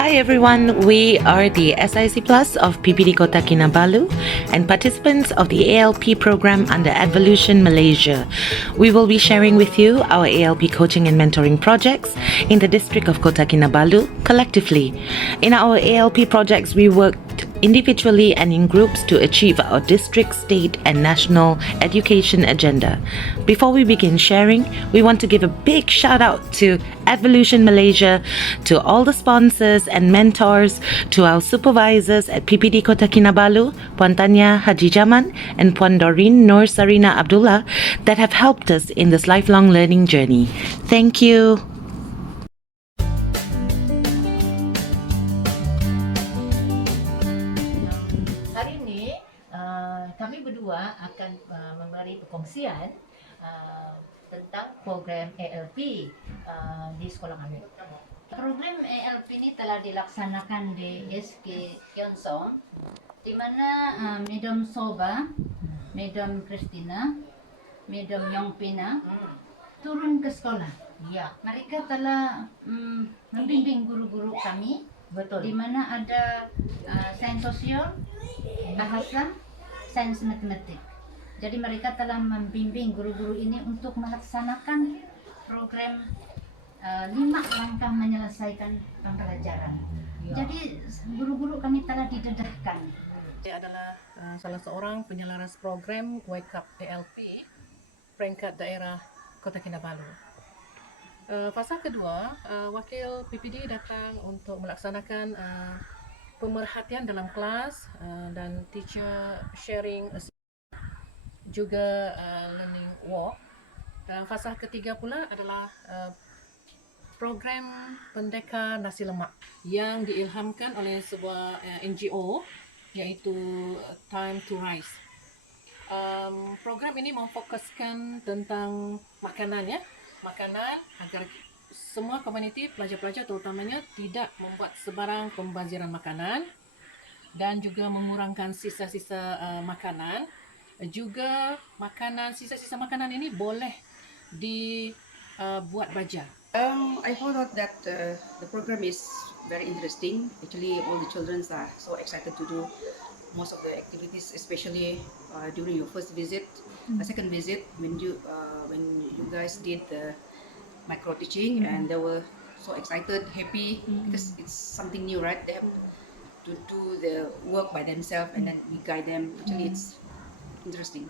Hi everyone, we are the SIC Plus of PPD Kota Kinabalu and participants of the ALP program under Advolution Malaysia. We will be sharing with you our ALP coaching and mentoring projects in the district of Kota Kinabalu collectively. In our ALP projects, we worked individually and in groups to achieve our district, state, and national education agenda. Before we begin sharing, we want to give a big shout out to Advolution Malaysia, to all the sponsors and mentors, to our supervisors at PPD Kota Kinabalu, Puan Tanya Haji Jaman and Puan Doreen Nur Sarina Abdullah, that have helped us in this lifelong learning journey. Thank you. Kami berdua akan memberi perkongsian tentang program ALP di sekolah kami. Program ALP ini telah dilaksanakan di SK Kyonsong, di mana Madam Soba, Madam Christina, Madam Yongpina turun ke sekolah. Ya, mereka telah membimbing guru-guru kami. Betul. Di mana ada sains sosial, bahasa, sains matematik. Jadi mereka telah membimbing guru-guru ini untuk melaksanakan program 5 langkah menyelesaikan pembelajaran. Ya. Jadi guru-guru kami telah didedahkan. Saya adalah salah seorang penyelaras program Wake Up ALP peringkat daerah Kota Kinabalu. Fasa kedua, wakil PPD datang untuk melaksanakan pemerhatian dalam kelas dan teacher sharing, juga learning walk. Fasa ketiga pula adalah program pendekar nasi lemak yang diilhamkan oleh sebuah NGO iaitu Time to Rise. Program ini memfokuskan tentang makanan agar semua komuniti pelajar-pelajar terutamanya tidak membuat sebarang pembaziran makanan dan juga mengurangkan sisa-sisa makanan. Juga sisa-sisa makanan ini boleh dibuat baja. I found out that the program is very interesting. Actually, all the children are so excited to do most of the activities, especially during your first visit, second visit, when you guys did the micro teaching, and they were so excited, happy, because it's something new, right? They have to do the work by themselves, and then we guide them. Actually, it's interesting.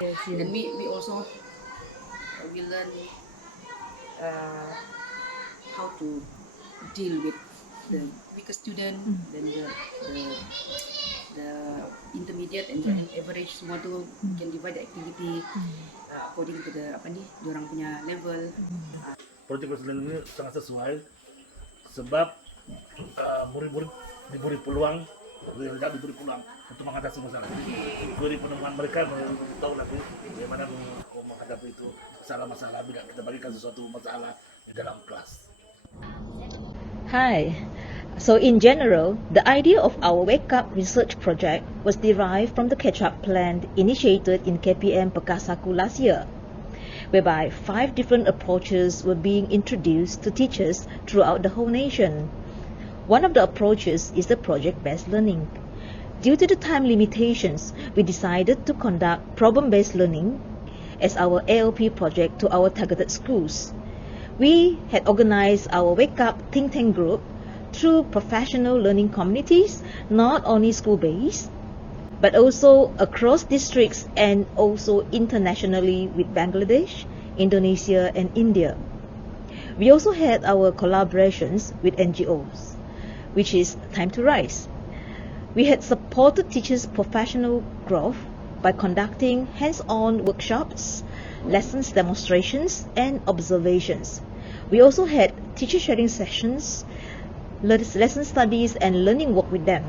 Yes. Then we also we learn how to deal with the weaker student, then the intermediate and the average, semua tu can divide the activity according to the diorang punya level. Projek Presiden ini sangat sesuai sebab murid-murid diberi peluang untuk menghadapi masalah. Dari penemuan mereka tahu lagi bagaimana menghadapi itu masalah-masalah bila kita bagikan sesuatu masalah di dalam kelas. Hi. So in general, the idea of our Wake Up research project was derived from the catch-up plan initiated in KPM Pekasaku last year, whereby 5 different approaches were being introduced to teachers throughout the whole nation. One of the approaches is the project-based learning. Due to the time limitations, we decided to conduct problem-based learning as our ALP project to our targeted schools. We had organized our Wake Up think tank group through professional learning communities, not only school-based, but also across districts and also internationally with Bangladesh, Indonesia, and India. We also had our collaborations with NGOs, which is Time to Rise. We had supported teachers' professional growth by conducting hands-on workshops, lessons demonstrations, and observations. We also had teacher sharing sessions, lesson studies, and learning work with them.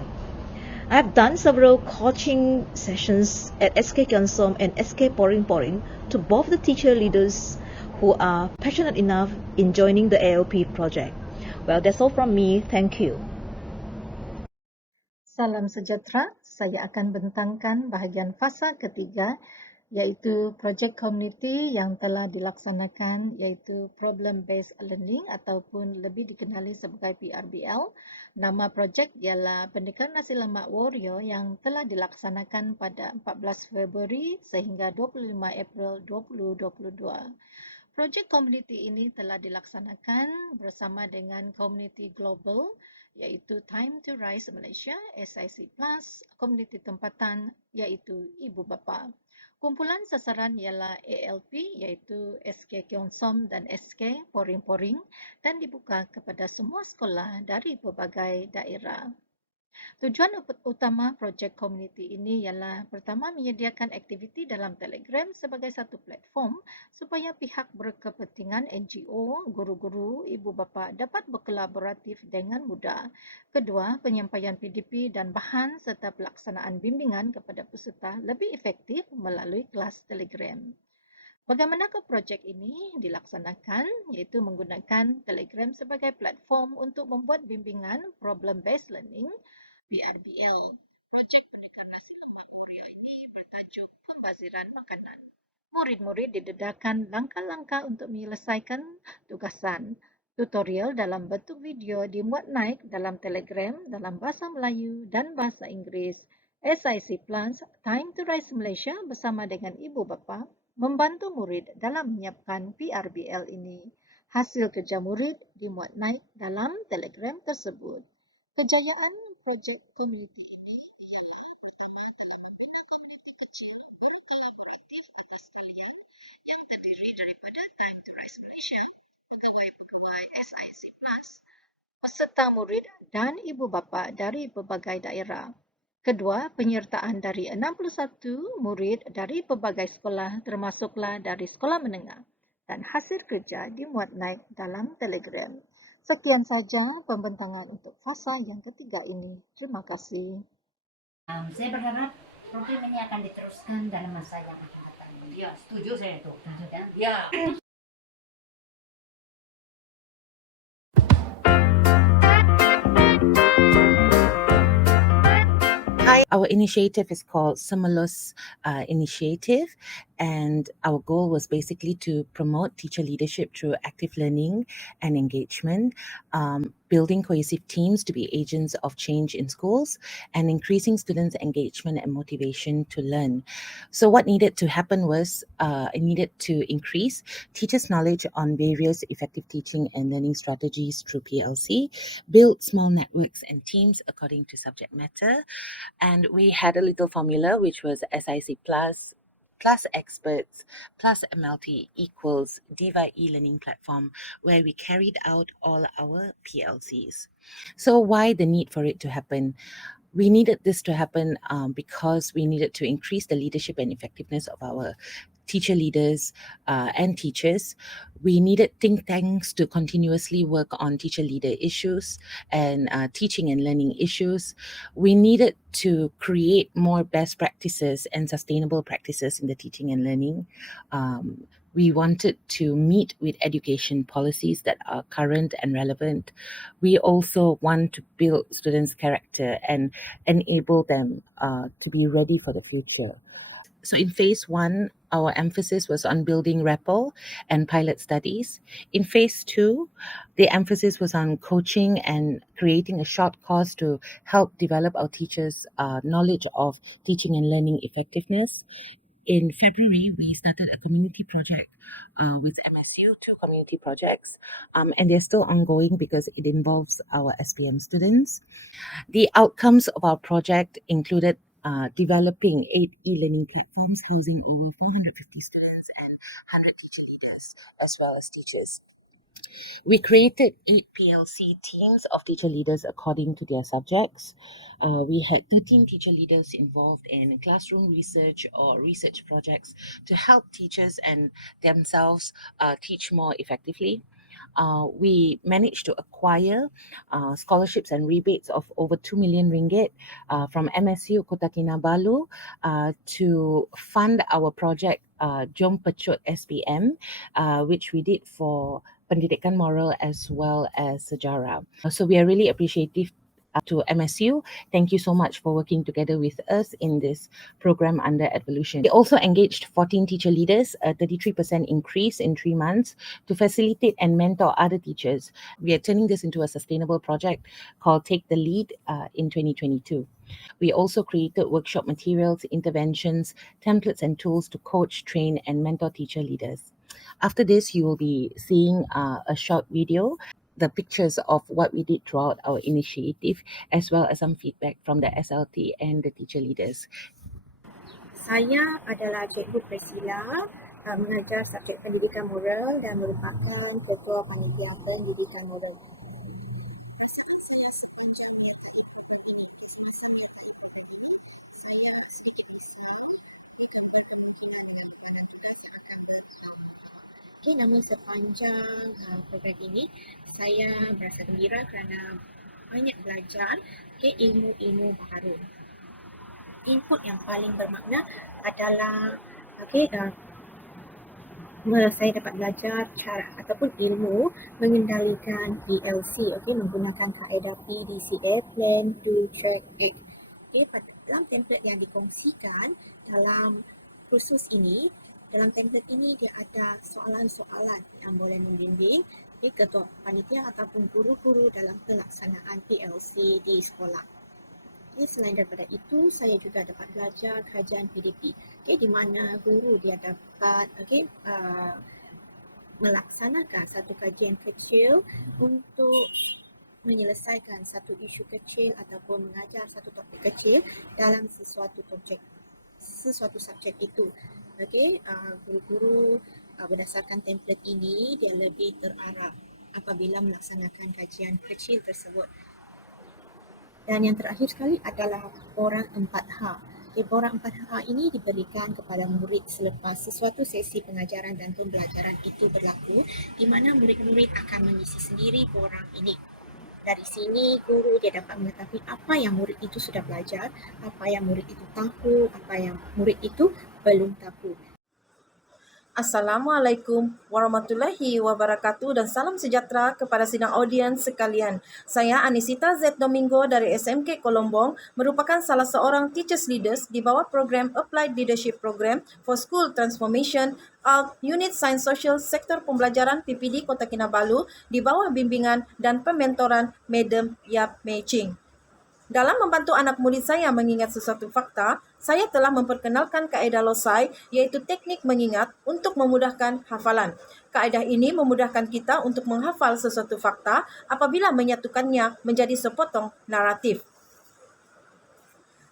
I have done several coaching sessions at SK Kyonsong and SK Poring Poring to both the teacher leaders who are passionate enough in joining the ALP project. Well, that's all from me. Thank you. Salam sejahtera, saya akan bentangkan bahagian fasa ketiga yaitu projek community yang telah dilaksanakan iaitu Problem Based Learning ataupun lebih dikenali sebagai PRBL. Nama projek ialah Pendekar Nasi Lemak Warrior yang telah dilaksanakan pada 14 Februari sehingga 25 April 2022. Projek komuniti ini telah dilaksanakan bersama dengan komuniti global iaitu Time to Rise Malaysia, SIC Plus, komuniti tempatan iaitu Ibu Bapa. Kumpulan sasaran ialah ALP iaitu SK Kionsom dan SK Poring-Poring dan dibuka kepada semua sekolah dari pelbagai daerah. Tujuan utama projek komuniti ini ialah pertama menyediakan aktiviti dalam Telegram sebagai satu platform supaya pihak berkepentingan NGO, guru-guru, ibu bapa dapat berkolaboratif dengan mudah. Kedua, penyampaian PDP dan bahan serta pelaksanaan bimbingan kepada peserta lebih efektif melalui kelas Telegram. Bagaimanakah projek ini dilaksanakan iaitu menggunakan Telegram sebagai platform untuk membuat bimbingan Problem Based Learning PRBL. Projek Pendekar Nasi Lemak Korea ini bertajuk Pembaziran Makanan. Murid-murid didedahkan langkah-langkah untuk menyelesaikan tugasan. Tutorial dalam bentuk video dimuat naik dalam Telegram dalam bahasa Melayu dan bahasa Inggeris. SIC Plus Time to Rise Malaysia bersama dengan ibu bapa membantu murid dalam menyiapkan PRBL ini. Hasil kerja murid dimuat naik dalam Telegram tersebut. Kejayaan projek komuniti ini ialah pertama telah membina komuniti kecil berkolaboratif atas sekalian yang terdiri daripada Time to Rise Malaysia, pegawai-pegawai SIC Plus, peserta murid dan ibu bapa dari pelbagai daerah. Kedua, penyertaan dari 61 murid dari pelbagai sekolah termasuklah dari sekolah menengah dan hasil kerja dimuat naik dalam Telegram. Sekian saja pembentangan untuk fasa yang ketiga ini. Terima kasih. Saya berharap program ini akan diteruskan dalam masa yang akan datang. Ya, setuju saya itu. Ya. Ya. Our initiative is called Semelus Initiative, and our goal was basically to promote teacher leadership through active learning and engagement, building cohesive teams to be agents of change in schools, and increasing students' engagement and motivation to learn. So what needed to happen was it needed to increase teachers' knowledge on various effective teaching and learning strategies through PLC, build small networks and teams according to subject matter, and we had a little formula which was SIC plus experts plus MLT equals Diva e-learning platform, where we carried out all our PLCs. So why the need for it to happen? We needed this to happen because we needed to increase the leadership and effectiveness of our teacher leaders and teachers. We needed think tanks to continuously work on teacher leader issues and teaching and learning issues. We needed to create more best practices and sustainable practices in the teaching and learning. We wanted to meet with education policies that are current and relevant. We also want to build students' character and enable them to be ready for the future. So in phase one, our emphasis was on building rapport and pilot studies. In phase two, the emphasis was on coaching and creating a short course to help develop our teachers' knowledge of teaching and learning effectiveness. In February, we started a community project with MSU, 2 community projects, and they're still ongoing because it involves our SPM students. The outcomes of our project included developing 8 e-learning platforms housing over 450 students and 100 teacher leaders, as well as teachers. We created 8 PLC teams of teacher leaders according to their subjects. We had 13 teacher leaders involved in classroom research or research projects to help teachers and themselves teach more effectively. We managed to acquire scholarships and rebates of over 2 million ringgit from MSU Kota Kinabalu to fund our project Jom Pecut SPM, which we did for Pendidikan Moral as well as Sejarah. So we are really appreciative To MSU, thank you so much for working together with us in this program under Evolution. We also engaged 14 teacher leaders, a 33% increase in 3 months, to facilitate and mentor other teachers. We are turning this into a sustainable project called Take the Lead in 2022. We also created workshop materials, interventions, templates, and tools to coach, train, and mentor teacher leaders. After this, you will be seeing a short video, the pictures of what we did throughout our initiative, as well as some feedback from the SLT and the teacher leaders. Saya adalah Cikgu Priscilla, mengajar subjek pendidikan moral dan merupakan ketua panitia pendidikan moral. Perasaan saya semenjak mengetahui COVID ini semasa mengetahui ini, saya sedikit risau dengan kemungkinan penyebaran jenazah akan berulang. Okey, namun sepanjang program ini, saya berasa gembira kerana banyak belajar ilmu-ilmu baharu. Input yang paling bermakna adalah saya dapat belajar cara ataupun ilmu mengendalikan PLC, menggunakan kaedah PDCA, Plan, Do, Track, Act. Dalam template yang dikongsikan dalam kursus ini, dalam template ini dia ada soalan-soalan yang boleh membimbing ketua panitia ataupun guru-guru dalam pelaksanaan PLC di sekolah. Selain daripada itu, saya juga dapat belajar kajian PDP, di mana guru dia dapat melaksanakan satu kajian kecil untuk menyelesaikan satu isu kecil ataupun mengajar satu topik kecil dalam sesuatu subjek itu. Guru-guru berdasarkan template ini dia lebih terarah apabila melaksanakan kajian kecil tersebut. Dan yang terakhir sekali adalah borang 4H. Borang 4H ini diberikan kepada murid selepas sesuatu sesi pengajaran dan pembelajaran itu berlaku, di mana murid-murid akan mengisi sendiri borang ini. Dari sini guru dia dapat mengetahui apa yang murid itu sudah belajar, apa yang murid itu tahu, apa yang murid itu belum tahu. Assalamualaikum warahmatullahi wabarakatuh dan salam sejahtera kepada sidang audiens sekalian. Saya Anisita Z. Domingo dari SMK Kolombong, merupakan salah seorang teachers leaders di bawah program Applied Leadership Program for School Transformation Unit Science Social Sektor Pembelajaran PPD Kota Kinabalu di bawah bimbingan dan pementoran Madam Yap Mei Ching. Dalam membantu anak murid saya mengingat sesuatu fakta, saya telah memperkenalkan kaedah losai, iaitu teknik mengingat untuk memudahkan hafalan. Kaedah ini memudahkan kita untuk menghafal sesuatu fakta apabila menyatukannya menjadi sepotong naratif.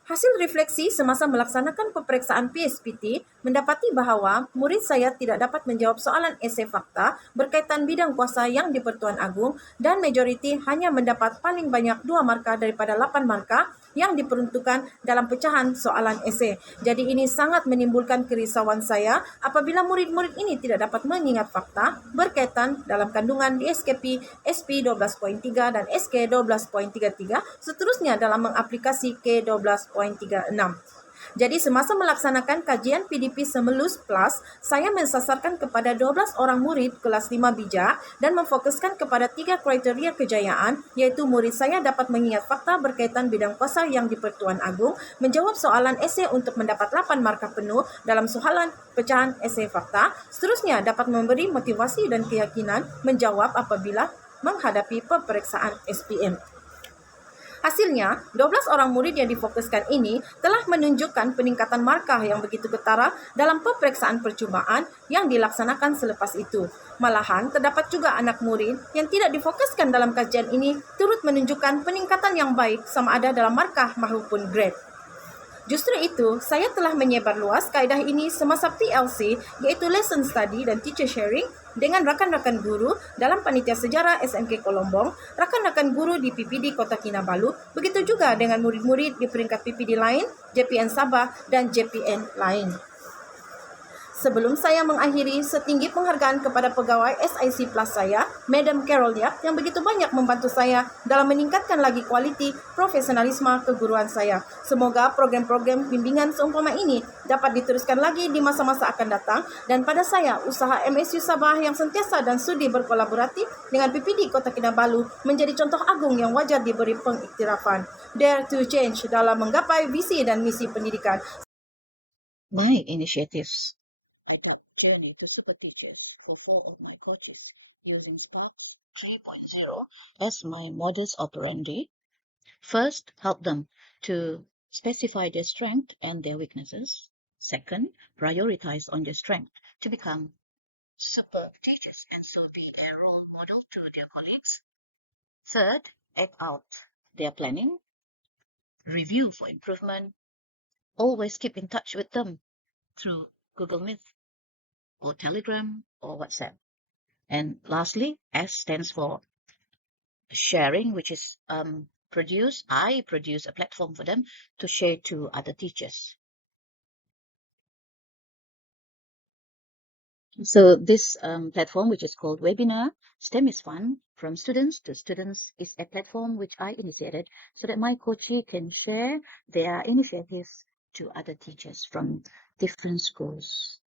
Hasil refleksi semasa melaksanakan peperiksaan PSPT mendapati bahawa murid saya tidak dapat menjawab soalan esei fakta berkaitan bidang kuasa yang di Pertuan Agong dan majoriti hanya mendapat paling banyak 2 markah daripada 8 markah yang diperuntukkan dalam pecahan soalan esei. Jadi ini sangat menimbulkan kerisauan saya apabila murid-murid ini tidak dapat mengingat fakta berkaitan dalam kandungan di SKP SP 12.3 dan SK 12.33, seterusnya dalam mengaplikasi K 12.36. Jadi semasa melaksanakan kajian PDP Semelus Plus, saya mensasarkan kepada 12 orang murid kelas 5 bijak dan memfokuskan kepada 3 kriteria kejayaan, iaitu murid saya dapat mengingat fakta berkaitan bidang kuasa yang di Pertuan Agong, menjawab soalan esei untuk mendapat 8 markah penuh dalam soalan pecahan esei fakta, seterusnya dapat memberi motivasi dan keyakinan menjawab apabila menghadapi peperiksaan SPM. Hasilnya, 12 orang murid yang difokuskan ini telah menunjukkan peningkatan markah yang begitu ketara dalam peperiksaan percubaan yang dilaksanakan selepas itu. Malahan, terdapat juga anak murid yang tidak difokuskan dalam kajian ini turut menunjukkan peningkatan yang baik sama ada dalam markah maupun grade. Justru itu, saya telah menyebarluas kaedah ini semasa PLC, iaitu Lesson Study dan Teacher Sharing, dengan rakan-rakan guru dalam panitia sejarah SMK Kolombong, rakan-rakan guru di PPD Kota Kinabalu, begitu juga dengan murid-murid di peringkat PPD lain, JPN Sabah dan JPN lain. Sebelum saya mengakhiri, setinggi penghargaan kepada pegawai SIC Plus saya, Madam Carol Yap, yang begitu banyak membantu saya dalam meningkatkan lagi kualiti profesionalisme keguruan saya. Semoga program-program bimbingan seumpama ini dapat diteruskan lagi di masa-masa akan datang, dan pada saya, usaha MSU Sabah yang sentiasa dan sudi berkolaboratif dengan PPD Kota Kinabalu menjadi contoh agung yang wajar diberi pengiktirafan. Dare to change dalam menggapai visi dan misi pendidikan. My initiatives. I taught Journey to Super Teachers for 4 of my coaches using Sparks 3.0 as my modus operandi. First, help them to specify their strength and their weaknesses. Second, prioritize on their strength to become super teachers and so be a role model to their colleagues. Third, act out their planning, review for improvement, always keep in touch with them through Google Meet or Telegram or WhatsApp. And lastly, S stands for sharing, which is I produce a platform for them to share to other teachers. So this platform, which is called Webinar, STEM is Fun, from students to students, is a platform which I initiated so that my coachee can share their initiatives to other teachers from different schools.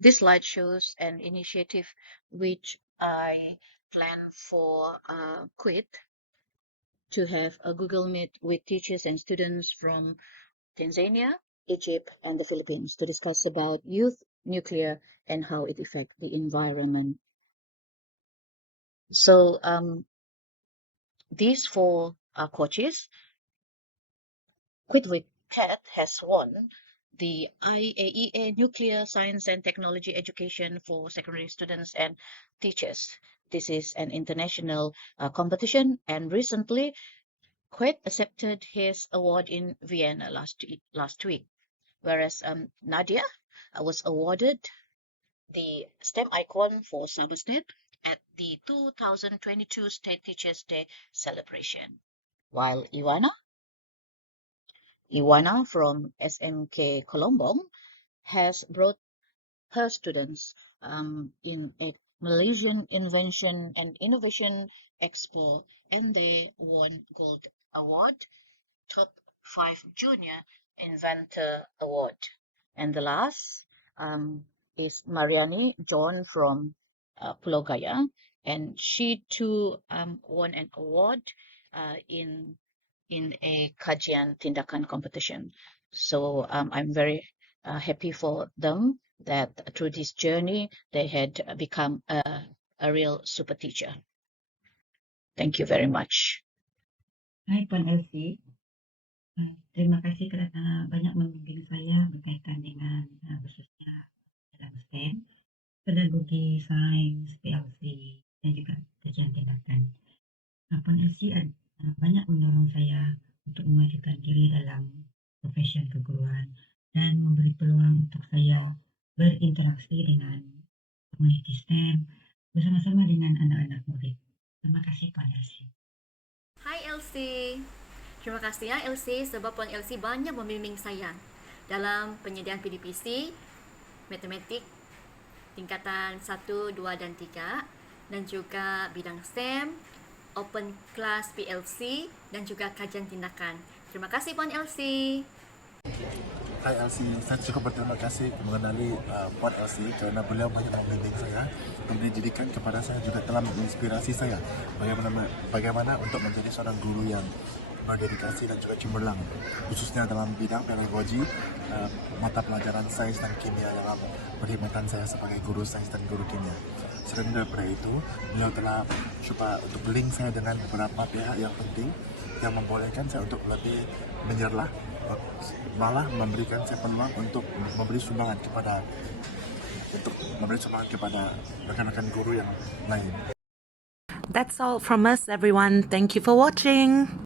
This slide shows an initiative which I plan for QUIT to have a Google Meet with teachers and students from Tanzania, Egypt, and the Philippines to discuss about youth nuclear and how it affects the environment. So these 4 coaches, QUIT with CAT has won the IAEA Nuclear Science and Technology Education for Secondary Students and Teachers. This is an international competition, and recently QUIT accepted his award in Vienna last week, whereas Nadia was awarded the STEM icon for Sabah State at the 2022 State Teachers Day celebration, while Iwana from SMK Kolombong has brought her students in a Malaysian Invention and Innovation Expo, and they won Gold Award, Top 5 Junior Inventor Award. And the last is Mariani John from Pulau Gaya, and she too won an award in a Kajian Tindakan competition. So I'm very happy for them that through this journey they had become a real super teacher. Thank you very much. Hai Puan Elsie, terima kasih kerana banyak membimbing saya berkaitan dengan khususnya dalam STEM, pedagogi, sains, PLC, dan juga kajian tindakan. Puan Elsie banyak mendorong saya untuk memajukan diri dalam profesi keguruan dan memberi peluang untuk saya berinteraksi dengan komuniti STEM bersama-sama dengan anak-anak murid. Terima kasih Puan Elsie. Hai Elsie. Terima kasih ya Elsie sebab Puan Elsie banyak membimbing saya dalam penyediaan PDPC, matematik, tingkatan 1, 2 dan 3 dan juga bidang STEM, Open Class PLC dan juga kajian tindakan. Terima kasih Puan Elsie. Hai Elsie, saya cukup berterima kasih mengenali Puan Elsie kerana beliau banyak membimbing saya, memberi didikan kepada saya, juga telah menginspirasi saya bagaimana untuk menjadi seorang guru yang berdedikasi dan juga cemerlang, khususnya dalam bidang pedagogi, mata pelajaran sains dan kimia dalam perkhidmatan saya sebagai guru sains dan guru kimia. Selain daripada itu, beliau telah cuba untuk link saya dengan beberapa pihak yang penting yang membolehkan saya untuk lebih menyerlah, malah memberikan saya peluang untuk memberi sumbangan kepada rekan-rekan guru yang lain. That's all from us, everyone. Thank you for watching.